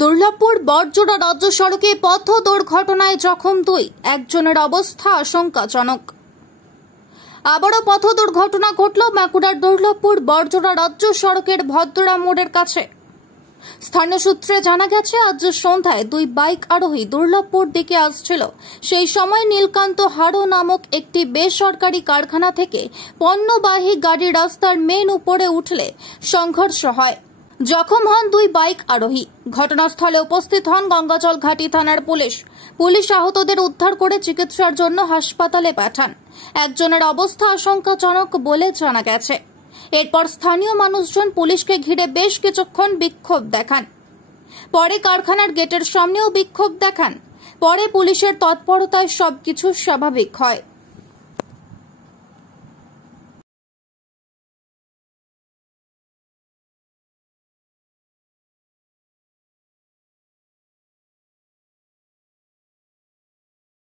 দুর্লভপুর বড়জোড়া রাজ্য সড়কে পথ দুর্ঘটনায় জখম দুই, একজনের অবস্থা আশঙ্কাজনক। আবারও পথ দুর্ঘটনা ঘটল বাঁকুড়ার দুর্লভপুর বড়জোড়া রাজ্য সড়কের ভদ্রা মোড়ের কাছে। স্থানীয় সূত্রে জানা গেছে, আজ সন্ধ্যায় দুই বাইক আরোহী দুর্লভপুর দিকে আসছিল। সেই সময় নীলকান্ত হাড়ো নামক একটি বেসরকারি কারখানা থেকে পণ্যবাহী গাড়ি রাস্তার মেন উপরে উঠলে সংঘর্ষ হয়। জখম হন দুই বাইক আরোহী। ঘটনাস্থলে উপস্থিত হন গঙ্গাজল ঘাটি থানার পুলিশ আহতদের উদ্ধার করে চিকিৎসার জন্য হাসপাতালে পাঠান। একজনের অবস্থা আশঙ্কাজনক বলে জানা গেছে। এরপর স্থানীয় মানুষজন পুলিশকে ঘিরে বেশ কিছুক্ষণ বিক্ষোভ দেখান। পরে কারখানার গেটের সামনেও বিক্ষোভ দেখান। পরে পুলিশের তৎপরতায় সবকিছু স্বাভাবিক হয়।